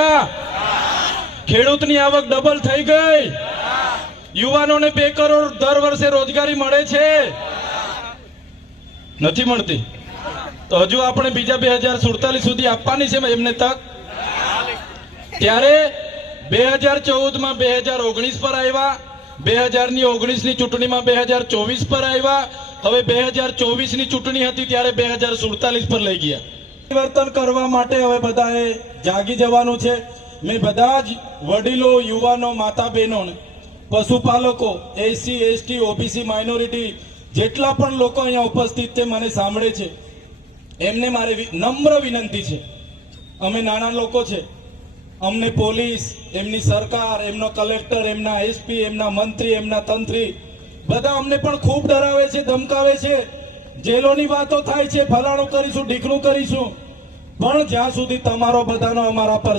થયા? ખેડૂતની આવક ડબલ થઈ ગઈ? યુવાનોને 2 કરોડ દર વર્ષે રોજગારી મળે છે? નથી મળતી? તો હજુ આપણે બીજા 2047 સુધી આપવાની છે એમને તક. ત્યારે 2014માં 2019 પર આવ્યા, 2019ની ચૂંટણીમાં 2024 પર આવ્યા, હવે 2024ની ચૂંટણી હતી ત્યારે 2047 પર લઈ ગયા. પરિવર્તન કરવા માટે હવે બધાએ જાગી જવાનું છે. મેં બધા જ વડીલો, યુવાનો, માતા બહેનો, પશુપાલકો, એસસી, એસટી, ઓબીસી, માઇનોરિટી જેટલા પણ લોકો અહીંયા ઉપસ્થિત છે, મને સાંભળે છે, એમને મારી નમ્ર વિનંતી છે. અમે નાના લોકો છે, અમને પોલીસ, એમની સરકાર, એમનો કલેક્ટર, એમના એસપી, એમના મંત્રી, એમના તંત્રી બધા અમને પણ ખૂબ ડરાવે છે, ધમકાવે છે. જેલોની વાતો થાય છે, ફલાણું કરીશું, ઢીકણું કરીશું, પણ જ્યાં સુધી તમારો બધાનો અમારા પર